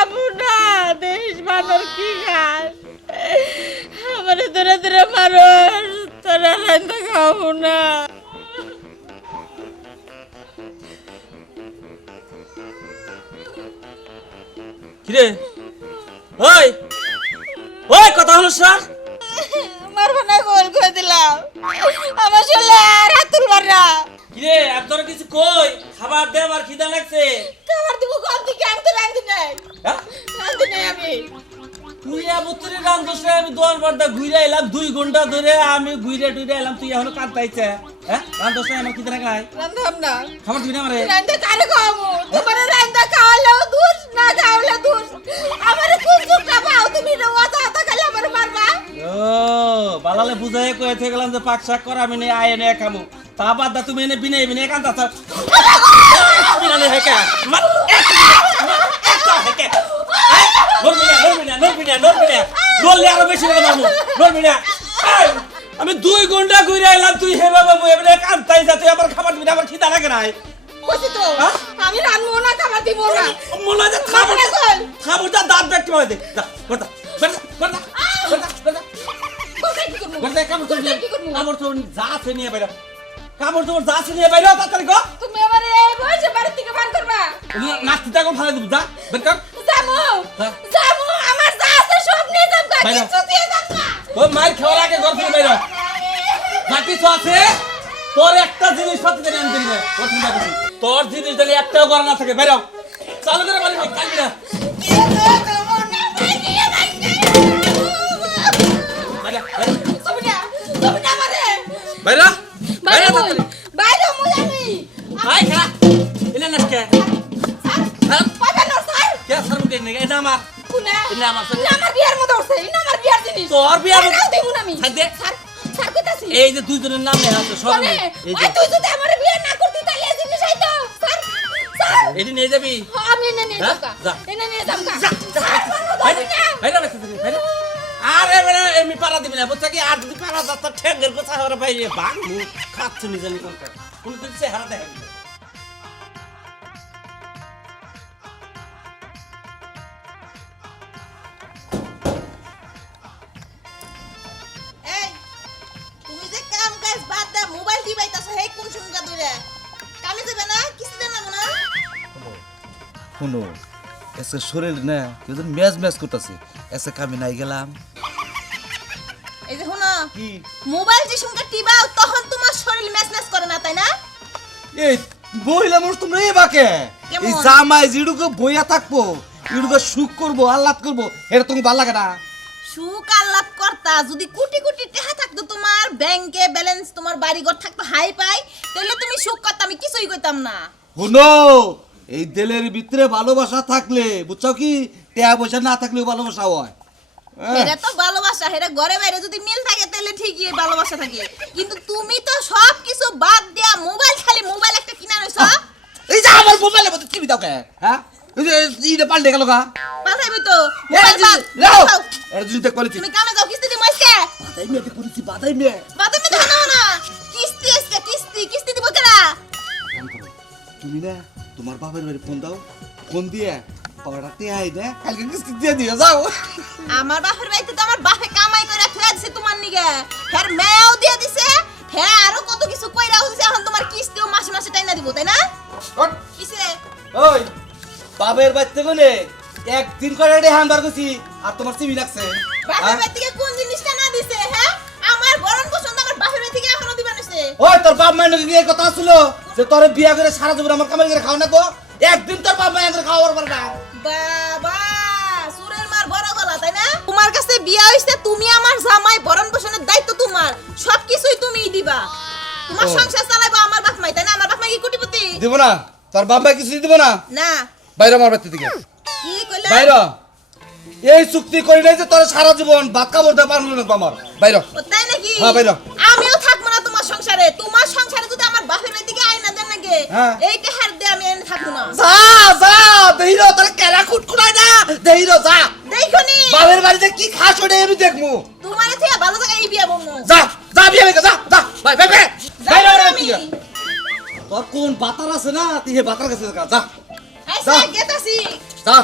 আমি না দেশ বানর কি খাস আমার ধরে ধরে মারো তোরা রান্না খাব না। কিরে? ওই ওই কথা হলো স্যার মারবো না গোল করে দিলাম। আমার শরীরে আর হাত তুলবার না। কিরে একদর কিছু কই? খাবার দে আমার খিদা লাগছে। থেকে আমি তো রান্ধি নাই? হ্যাঁ? রান্ধি নাই আমি। তুই রান্ধছে ঘুরে এলাম দুই ঘণ্টা ধরে আমি ঘুরে টুইরে এলাম তুই এখনও কাঁদতাইছে। হ্যাঁ? রান্ধছে আমার খিদা লাগাই রান্ধাম না। খাবার দিবি না আমারে? রান্ধা কারে খাওয়াবো? তোমার রান্ধা খাওয়ালেও দোষ না খাওয়ালে দোষ। আমার কোন চুপটা পাও তুমি? ওটা হাতা খালি আমার মারবা। ও বালালে বুঝাই কয়ে থেকে গেলাম যে পাক শাক করা আমি নে আয় খামু। তা বাদ দা তুমি এনে বিনে বিনে কান্তা বিনালে হেকা মার একটা হেকে না না না না আরও বেশি করে না আমি দুই ঘণ্টা ঘুরে এলাম তুই হে বাবা মুই এমনি কান্তাই যা তুই আমার খাবার দিবি না আমার খিদা লাগে কইছি তো। হ্যাঁ? আমি রান্ধবো না খাবার দিব না। মনে যে খাবার না খাবার দা দাঁত ব্যাগটি মারে দে। যা করতা করতা করতা করতা করতা কোথায় কি করব? কামড় তোর যা আছে নিয়ে বাইরে। কামড় তোর যা আছে নিয়ে বাইরে তাড়াতাড়ি গো তুমি আমার এই বয়সে বাড়ি থেকে বার করবা? নাচতে থাকো ভালো দিব যা বের কর। হ্যাঁ। জামু আমার যা আছে সব নিয়ে বাইরে। কিছু দিয়ে না। তোর মায়ের খাওয়ার আগে ঘর থেকে বাইরে যা কিছু আছে তোর একটা জিনিস সাথে জানি আমি দিবি চিন্তা করছি তোর জিনিস জানি একটাও করা না থাকে বাইরে চালু করে বাড়ি কালবি না। বাইরে বাইরে মুই বাইরে মুই আমি। আই খা এনে নাচকে স্যার পাবে না স্যার কে সর মুকে নে এটা আমার। কোনে? এটা আমার না আমার বিয়ার মতো উঠছে না আমার বিয়ার জিনিস। তোর বিয়ার মতো- দেব না আমি। ছাড় দে। স্যার স্যার কইতাছি। এই যে দুইজনের নাম লেখা আছে সব এই যে তুই যদি আমার বিয়ে না করতি তাহলে এই জিনিস আইতো। Sir sir. এটি নিয়ে যাবি? আমি এনে নিয়ে? যাব এনে নিয়ে যাব যা, যা, স্যার বাইরে, বাইরে বাইরে। আরে এমনি পাড়া দিবি না বুঝছা কি? আর যদি পাড়া যাত্রা ঠেঙ্গের কোথা হরে বাইরে মুখ খাচ্ছে নিজে নিজে কোন দিন চেহারা দেখাবি তুমি যে কাম কাজ বাদ মোবাইল টিপাইতাছ হেই কোন সুঙ্গা দূরে কামে যাবে না? কিছু দেন না না? শুনো এসে শরীর না কেউ ম্যাচ ম্যাচ করতেছে। এসে কামে নাই গেলাম। এই যে শুনো কি? মোবাইল যে সুঙ্গা টিপাও তখন তোমার শরীর করে না তাই না? এই মানুষ তোমরা এই বাকে? এই জামাই যেটুকু বইয়া থাকব এটুকু সুখ করব আহ্লাদ করব এটা তুমি ভালো লাগে না? সুখ করতা যদি কোটি কোটি টাকা থাকতো তোমার ব্যাংকে ব্যালেন্স তোমার বাড়ি ঘর থাকতো হাই পাই তাহলে তুমি সুখ করতাম আমি কিছুই কইতাম না। শুনো এই দিলের ভিতরে ভালোবাসা থাকলে বুঝছ কি? টাকা পয়সা না থাকলেও ভালোবাসা হ্যাঁ। এটা তো ভালোবাসা এটা ঘরে বাইরে যদি মিল থাকে তাহলে ঠিকই ভালোবাসা থাকে। কিন্তু তুমি তো সব কিছু বাদ দেয়া মোবাইল খালি মোবাইল একটা কিনা রইছ এই যে আমার মোবাইলের মধ্যে টিভি দাও কে হ্যাঁ? এই যে ইটা পাল্টে গেল গা। পাঠাইবি তো মোবাইল বাদ দাও। এটা যদি দেখ পারিছি তুমি কামে যাও কিস্তি দিমু আজকে। বাদাই মেয়ে দেখ বাদাই মেয়ে। বাদে মে ধানা না। কিস্তি আজকে কিস্তি কিস্তি দিব কেরা? তুমি না তোমার বাবার বাড়ি ফোন দাও। ফোন দিয়ে ওরা টেহাই দে কালকে কিস্তি দিয়ে দিয়ে যাও। আমার বাপের বাড়িতে তো আমার বাপে কামাই করে থুয়া দিছে তোমার নিগে। মেয়াও দিয়ে দিছে হ্যাঁ আরও কত কিছু কইরাও দিছে এখন তোমার কিস্তিও মাসে মাসে টাইনা দিব তাই না? কিসে? ওই বাবার বাড়িতে গেলে একদিন করে রে আর তোমার সিমি লাগছে। বাপের বাড়ি থেকে কোন জিনিসটা না দিছে হ্যাঁ? আমার বরণ পছন্দ আমার বাপের বাড়ি থেকে এখনও দিবেন হইছে ওই তোর বাপ মায়ের নাকি এই কথা ছিল যে তোর বিয়া করে সারা জীবন আমার কামাই করে খাও না গো একদিন তোর বাপ মায়ের করে খাওয়ার পারে না। বাবা সুরের মার বড় গলা তাই না? তোমার কাছে বিয়া হইছে তুমি আমার জামাই বরণ পোষণের দায়িত্ব তোমার। সবকিছুই তুমিই দিবা। তোমার সংসার চালাইবো আমার বাপ মাই তাই না? আমার বাপ মাই কি কোটিপতি? দিব না। তোর বাপ মাই কিছু দিব না। না। বাইরে আমার বাড়িতে দিকে কি কইলা? বাইরে। এই চুক্তি করি নাই যে তোর সারা জীবন ভাত খাবার দেওয়া পারব না আমার। বাইরে। ও তাই নাকি? হ্যাঁ, বাইরো। আমিও থাকব না তোমার সংসারে। তোমার থেকে হ্যাঁ। এই টেহার দিয়ে আমি এনে থাকব না। যা যা দেহিরো তোর কেরা খুটখুটাই না দেহিরো যা। দেখো নি বাবার বাড়িতে কি খাস ওটা আমি দেখব তোমার থেকে ভালো জায়গায় এই বিয়া বমু যা যা বিয়ে হয়ে যা যা ভাই ভাই ভাই। যাই না আমি। তোর কোন বাতার আছে না? তুই হে বাতার কাছে যা। যা। আইসা গেতাছি যা।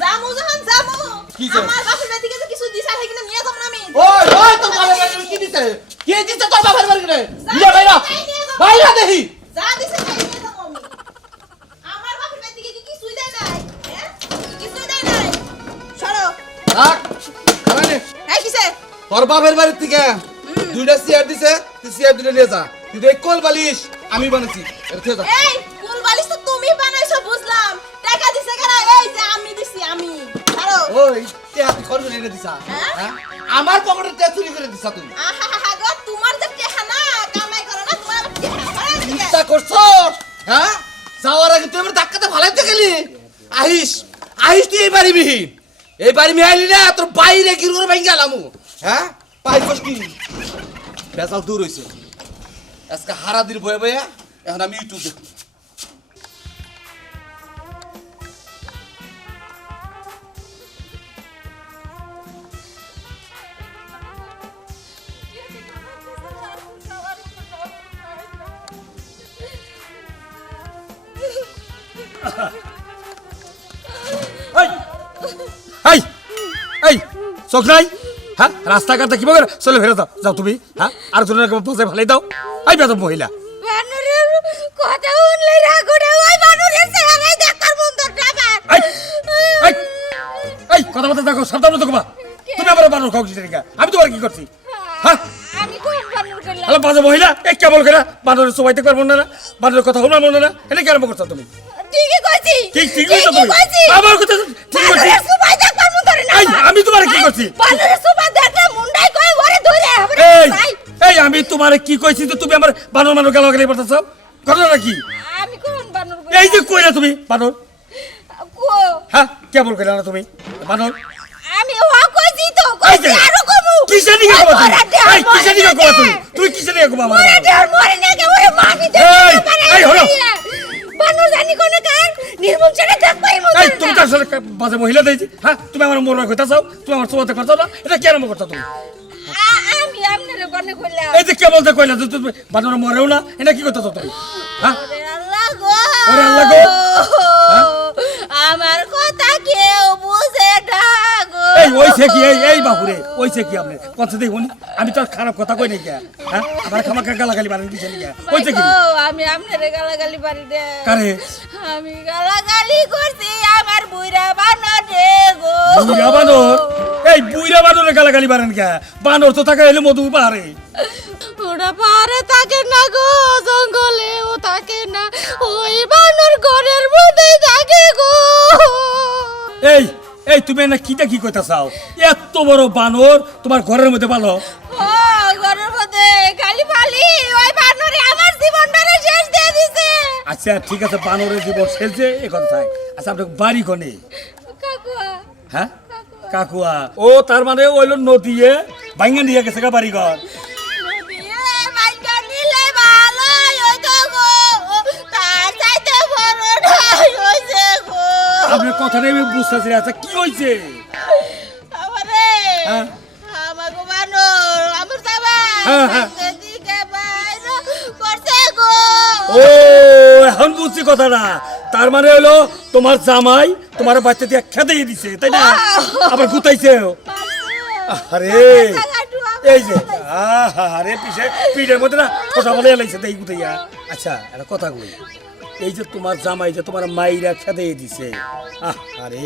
জামু যখন জামু? আমার বাপের বাড়ি থেকে কিছু দিশা থেকে না নিয়ে যাব না আমি। ওই ওই তোর বাবার বাড়ি কি দিতে কে দিতে তোর বাবার বাড়ি রে বিয়ে ভাইরা ভাইরা দেখি যা দিছে তাই আমি আমার বাপের বাড়ি থেকে কি কিছুই দেয় নাই? হ্যাঁ? কিছুই দেয় নাই? সরো। রাখ খারানে এই কিসে? তোর বাপের বাড়ি থেকে দুইটা চেয়ার দিছে তুই চেয়ার দুটো নিয়ে যা। তুই দেখ কল বালিশ আমি বানাইছি এটা যা। এই ফুল বালিশ তো তুমি বানাইছো বুঝলাম। টাকা দিছে কেন? এই যে আমি দিছি আমি। সরো। ওই তে হাতি খরচ এনে দিছা। হ্যাঁ? হ্যাঁ? আমার পকেটে তে চুরি করে দিছা আহা গো এদিকে। চিন্তা করছ হ্যাঁ? যাওয়ার আগে তুই আমার ধাক্কাতে ভালাইতে গেলি? আহিস আহিস তুই এই বাড়ি মিহি এই বাড়ি মিহাইলি না তোর বাইরে কি করে ভেঙে গেলাম হ্যাঁ? পাইছস কি বেজাল দূর হইছে। আজকে হারা দিন বয়ে বয়ে এখন আমি ইউটিউব দেখি এই এই চোখ নাই? হ্যাঁ রাস্তাঘাটে কি করে চলে ফেরত দাও যাও তুমি হ্যাঁ আর জনের বসে ভালাই দাও। এই বেদম মহিলা। কথা শুনলে রাগ ওঠে ওই বানরের চেহারাই দেখার বন্ধর টাকার এই কথা বলতে দেখো সাবধান তো কবা তুমি আমার বানর খাও লিগা? আমি তোমার কি করছি হ্যাঁ আমি কোন বানর করলাম হ্যালো বাজে মহিলা এই কেবল করে বানরের সবাইতে পারব না বানরের কথা শুনবার মনে না এটা কেন করছ তুমি। ঠিকই কইছি। ঠিক ঠিক করছ তুমি। কইছি। আমার কথা ঠিক করছি বানরের সুপাই দেখবার মন্ধরে না। আমি তোমারে কি করছি? বানরের সুপাই দেখলে মুন্ডাই কই ওরে ধরে এই এই আমি তোমারে কি কইছি তুমি আমার বানর মানুষ গেল গেলে বলতেছ ঘটনা কি? আমি কোন বানর এই যে কইলা তুমি বানর। কো। হ্যাঁ কেমন কইলা না তুমি বানর। আমি ও কইছি তো কইছি আরও কমু। কিসের দিকে কবা তুমি? এই কিসের দিকে কবা তুমি? তুই কিসের দিকে কবা বানর? দেওয়ার মরে না কে ওরে মাফি দে এই, এই, হলো। বানর জানি কোন কার নির্মম ছেড়ে দেখবাই এই তুমি তার সাথে বাজে মহিলা দিয়েছি হ্যাঁ? তুমি আমার মরবার কথা চাও তুমি আমার সোয়াতে করছ না এটা করছ তুমি? আমি আপনার কোনে কইলাম। এই যে যে কইলা যে তুমি বানর মরেও না এটা কি করতেছো তুমি? হ্যাঁ? আল্লাহ গো। আল্লাহ গো। হ্যাঁ? আমার কথা কেউ বুঝে না। এই ওইছে কি? এই এই বাহুরে ওইছে কি আপনি? কথা দেখুন আমি তো খারাপ কথা কই নাই হ্যাঁ? আমার খামাকা গালাগালি বানাই দিছে নি কে? ওইছে কি আমি আপনারে গালাগালি পারি দে। কারে? আমি গালাগালি করছি আমার বুইরা বানরে গো। বুইরা বানর? এই বুইরা বানরে গালাগালি বানান কে? বানর তো থাকা এলে মধু পারে ওরা পারে থাকে না গো জঙ্গলে ও থাকে না। ওই বানর ঘরের মধ্যেই থাকে গো। এই এই তুমি না কিটা কি কইতা চাও? এত বড় বানর তোমার ঘরের মধ্যে ও ঘরের মধ্যে খালি ফালি ওই বানরে আমার জীবনটারে শেষ দিয়ে দিছে। আচ্ছা ঠিক আছে বানরের জীবন শেষে এ কথা থাক আচ্ছা আপনার বাড়ি কোনে? কাকুয়া। হ্যাঁ? কাকুয়া। ও তার মানে ওইলো নদীয়ে ভাঙ্গা নিয়ে গেছে বাড়ি ঘর আপনার কথা নেই আমি বুঝতেছি। আচ্ছা কি হয়েছে? আমারে? হ্যাঁ? আমার বানর হ্যাঁ, হ্যাঁ। গো। ও এখন বুঝছি কথাটা। তার মানে হলো তোমার জামাই তোমার বাচ্চা দিয়ে খেতে দিছে তাই না? আবার গুতাইছে আরে এই যে আহা আরে পিছে পিঠের মধ্যে না কথা বলে এলাইছে তাই গুতাইয়া আচ্ছা একটা কথা কই। এই যে তোমার জামাই যে তোমার মাইরা খেতে দিছে। আহ আরে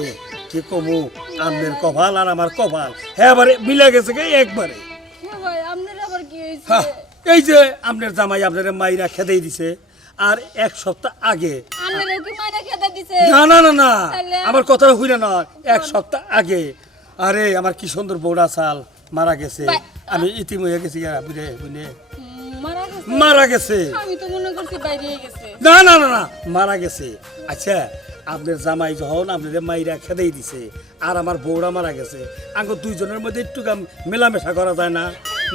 কি কমু? আমনের কপাল আর আমার কপাল। হ্যাঁ এবারে মিলে গেছে কে একবারে? হইছে হ্যাঁ, এই যে আপনার জামাই আপনার মাইরা খেতেই দিছে। আর এক সপ্তাহ আগে না না না না আমার কথা হইল না। এক সপ্তাহ আগে। আরে আমার কি সুন্দর বৌড়া চাল মারা গেছে। আমি ইতিমধ্যে গেছি বুঝে উম, মারা গেছে। আমি তো মনে করছি বাইরে গেছে। না না না না মারা গেছে। আচ্ছা আপনার জামাই যখন আপনাদের মাইরা খেতেই দিছে আর আমার বউরা মারা গেছে আঙ্গ দুইজনের মধ্যে একটু মেলামেশা করা যায় না?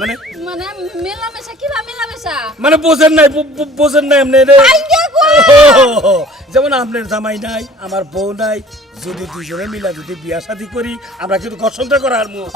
মানে মানে মেলামেশা কিবা মেলামেশা? মানে বোঝেন নাই বোঝেন নাই এমনি রে। যেমন আপনার জামাই নাই আমার বউ নাই যদি দুজনে মিলা যদি বিয়া শাদি করি আমরা কিন্তু ঘর্ষণটা করার মুখ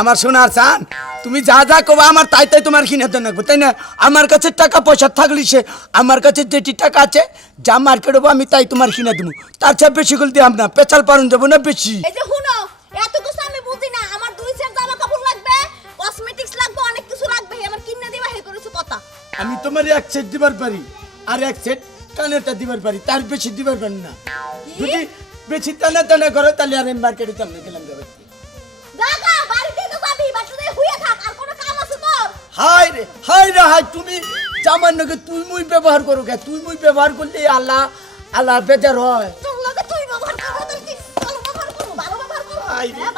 আমার সোনার চান তুমি যা যা কবা আমার তাই তাই তোমার কিনে দেন তাই না? আমার কাছে টাকা পয়সা থাকলি সে আমার কাছে যেটি টাকা আছে যা মার্কেট হব আমি তাই তোমার কিনে দেবো তার চেয়ে বেশি করে দিলাম না পেঁচাল পারুন যাব না বেশি। এই যে শুনো এত কিছু আমি বুঝি না আমার দুই সেট জামা কাপড় লাগবে কসমেটিক্স লাগবে অনেক কিছু লাগবে আমার কিনে দিবা হে করেছে কথা। আমি তোমার এক সেট দিবার পারি আর এক সেট কানেরটা দিবার পারি তার বেশি দিবার পারি না। যদি বেশি টানা টানা করো তাহলে আর আমি মার্কেটে তেমন গেলাম যাবি হাই রে হাই রে হাই তুমি জামার নগে তুই মুই ব্যবহার করো কে? তুই মুই ব্যবহার করলে আল্লাহ আল্লাহ বেজার হয়। হ্যাঁ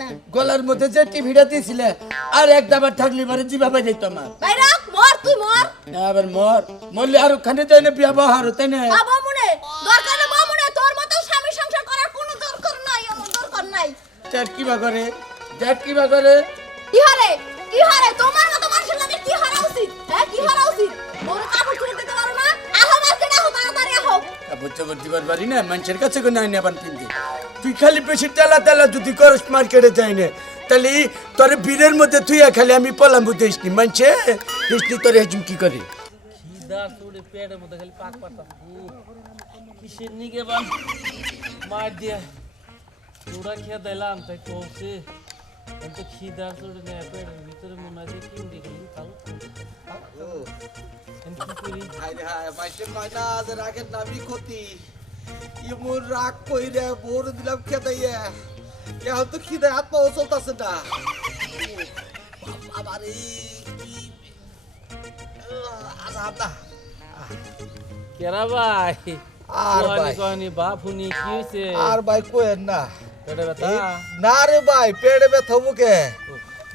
হ্যাঁ? গলার মধ্যে যে টিভিটা দিয়েছিলে আর এক দাবার থাকলে মানে জিভাবে যেত আমার বাইরা মর তুই মর না, আবার মর। মরলে আরও খানে যাই না ব্যবহার তাই না? বাবা মনে দরকার নেই বাবা মনে তোর মতো স্বামী সংসার করার কোনো দরকার নাই আমার দরকার নাই। চার কিবা করে চার কিবা করে। কি হারে কি হারে তোমার মতো মানুষের লাগে কি হারা উচিত? হ্যাঁ কি হারা উচিত? কাপড় দিতে পারো না? আহো মার্কেট আহো তাড়াতাড়ি আহো। কাপড় চাপড় দিবার পারি না মানুষের কাছে কোনো আইনি পিনতে তুই খালি বেশি তেলা তেলা যদি করস মার্কেটে যাই না। তাহলে তোর বীরের মধ্যে তুই খালি আমি পলাম বুঝতে ইসনি মানছে? ইসনি তোর একজন কি করে? পেটের মধ্যে খালি পাক পাতাম কিসের নিগে বান মার দিয়া। চূড়া খেয়ে দিলাম তাই কমছে তো খিদার চুড়ে নেয় পেটের ভিতরে মনে যে কিন্ডি গেলি যে রাগের নামই ক্ষতি। ইমুর রাগ কইরে বোর দিলাম খেদাইয়া। এখন তো খিদে হাত পাও চলতেছে না। বাবারে কি? আজাব না কেরা ভাই? আর ভাই। কহানি বাপ হুনি কি হয়েছে আর ভাই কোয়েন না। পেটে ব্যথা? না রে ভাই পেড়ে ব্যথা মুখে।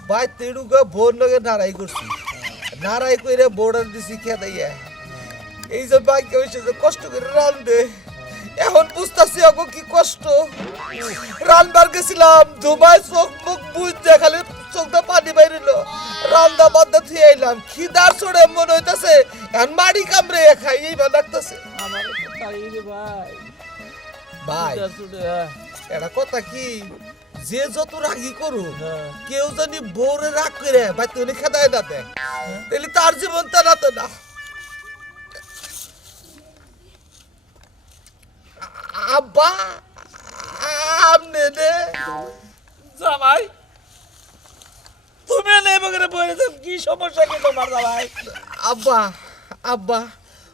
ভাই তিড়ুকে বোর লগে নাড়াই করছি। নাড়াই কইরে বোর্ডার দিছি খেদাইয়া। এই যে ভাই কেউ কষ্ট করে রান্ধে এখন বুঝতেছি এখন কি কষ্ট। রান্নার গেছিলাম দুবাই চোখ মুখ বুঝতে খালি চোখটা পানি বাইরিল। রান্দা বান্দা থুয়ে আইলাম খিদার চড়ে মনে হইতাছে এখন মাড়ি কামড়ে খাই লাগতেছে। তো তাই রে ভাই। ভাই হ্যাঁ। এটা কথা কি? যে যত রাগি করুক হ্যাঁ। কেউ জানি বউরে রাগ করে বা তুমি খেদায় না দেয়। তাহলে তার জীবন তা না তো না। আব্বা আমনে নে জামাই তুমি নেই বগরে বলেছ কি সমস্যা কি তোমার জামাই? আব্বা আব্বা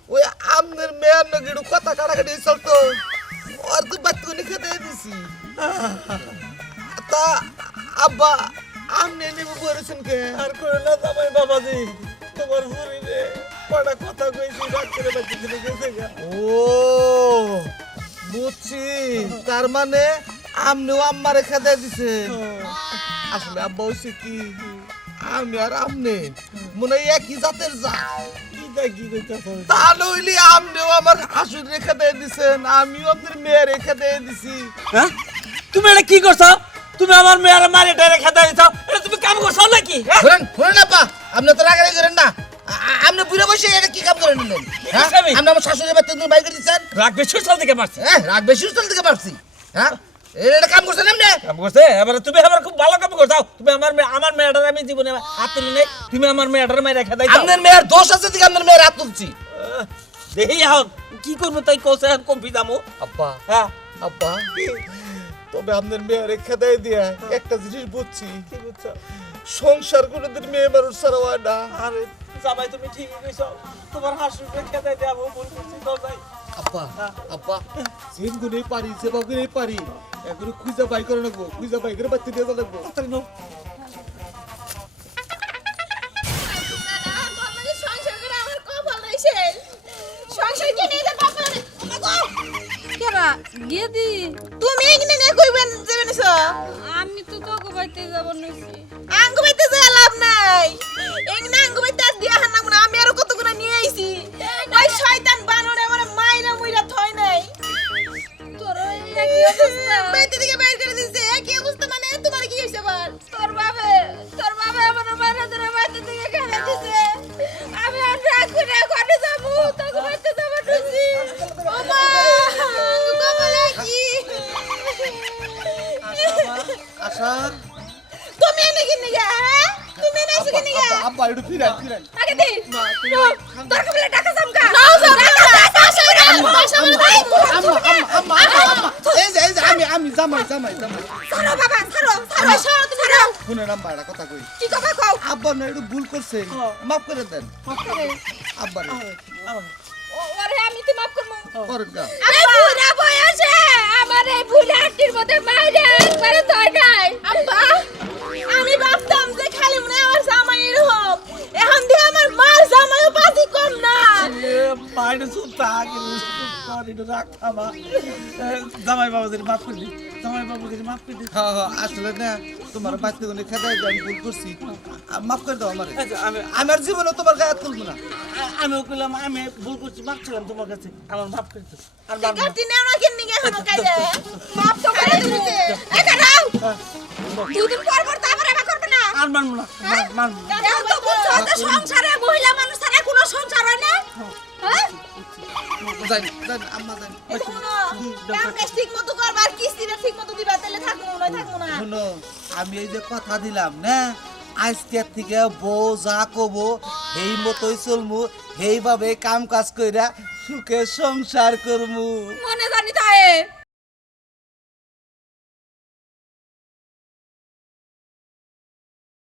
ওই আমনের মেয়ের নগিড়ু কথা কাটাকাটি চলতো। আর তুই বাচ্চা খেতে দিছি। তা আব্বা আমনে নেবে বলেছেন কে? আর করে না জামাই বাবাজি তোমার শরীরে কটা কথা কইছি রাগ করে বাচ্চা গেছে ও বুঝছি। তার মানে আমনেও আম্মারে খেতে দিছে। আসলে আব্বা হইছে কি? আমি আর আমনে মনে হয় একই জাতের জাত। তা নইলে আমনেও আমার হাসুর রেখে দিয়ে দিছেন আমিও আপনার মেয়ে রেখে দিয়ে দিছি। হ্যাঁ? তুমি এটা কি করছ? তুমি আমার মেয়ের মারে ডাইরে খেতে দিছো? এটা তুমি কাম করছ নাকি? হ্যাঁ? আপনি তো রাগারাগি করেন না। আপনি বুড়ে বসে এটা কি কাম করে নিলেন? হ্যাঁ? আপনি আমার শাশুড়ি বাচ্চা তুমি বাইরে দিচ্ছেন রাগ বেশি চল থেকে মারছে। হ্যাঁ রাগ বেশি উত্তল থেকে পারছি হ্যাঁ? এটা কাম করছেন আপনি? কাম করছে? এবারে তুমি আমার খুব ভালো কাম করছ। তুমি আমার মেয়ে আমার মেয়েটার আমি জীবনে হাত তুলি নাই। তুমি আমার মেয়েটার মাইরে খেতে দাও। আপনার মেয়ের দোষ আছে দিকে আপনার মেয়ের হাত তুলছি। দেখি এখন কি করব তাই কৌশে এখন কমপি দামো আব্বা। হ্যাঁ। আব্বা। তবে আপনার মেয়ের খেদাই দিয়া একটা জিনিস বুঝছি। কি বুঝছ সংসার কোনোদিন মেয়ে মানুষ ছাড়া হয় না। আরে জামাই তুমি ঠিকই কইছো। তোমার হাসুকে খেতে দেবো ভুল করছি আব্বা আব্বা সেন গুনে পারি সেবা করে পারি এখন খুঁজা বাই করে নেব খুঁজা বাই করে বাচ্চা দিয়ে তুমি এখানে কইবেন যাবেন সো আমি তো তোকে বাইতে যাব নইছি আঙ্গু বাইতে যা লাভ নাই। এখানে অবস্থা বাইতে থেকে বাইর করে দিছে। কি অবস্থা? মানে তোমার কি হইছে আবার? তোর বাবে তোর বাবে আমার মারা ধরে বাইতে থেকে খেলে দিছে। আমি আর রাগ করে ঘরে যাব তোকে বাইতে যাব নইছি ও মা আঙ্গু কি? আশা তুমি এনে কি নিগা হ্যাঁ? তুমি এনে এসে কি নিগা আব্বা একটু ফিরান ফিরান। আগে দি তোর কবলে টাকা সামকা নাও যাও টাকা সামনে আম্মা আম্মা আম্মা আম্মা এই যে এই যে আমি আমি জামাই জামাই জামাই। ছাড়ো বাবা ছাড়ো ছাড়ো ছাড়ো তুমি ছাড়ো শুনেন আম্মা একটা কথা কই। কি কথা কও? আব্বা না একটু ভুল করছে। মাফ করে দেন। আব্বা ওরে আমি তো মাফ করব। করেন গা আরে বুড়া কিন্তু রাখ থামা জামাই বাবুদের মাফ করে দি জামাই বাবুদের মাফ করে দি। হ্যাঁ হ্যাঁ আসলে না তোমার বাচ্চা গুলো খেদাই আমি ভুল করছি। মাফ করে দাও আমার। আমি আমার জীবনে তোমার গায়ে তুলবো না। আমিও কইলাম আমি ভুল করছি মাফ ছিলাম তোমার কাছে আমার মাফ করে দিও। আর মারবো না। গাটি নেও না কেন নিগে এখন কাইলে মাপ তো করে দিছে একা নাও দুই পর পর তো আবার এবার করবে না। আর মানবো না মার- না। তো বুঝছ সংসারে মহিলা মানুষ ছাড়া কোনো সংসার হয় না। হ্যাঁ? আম্মা জানি এই তো শুনো, কাম কাজ ঠিক মতো করবা আর কিস্তিটা ঠিক মতো দিবা তাহলে থাকব না থাকব না। শুনো আমি এই যে কথা দিলাম না? আজকের থেকে বউ যা কব সেই মতোই চলমু সেইভাবে কাম কাজ কইরা সুখে সংসার করমু। মনে জানি তাই।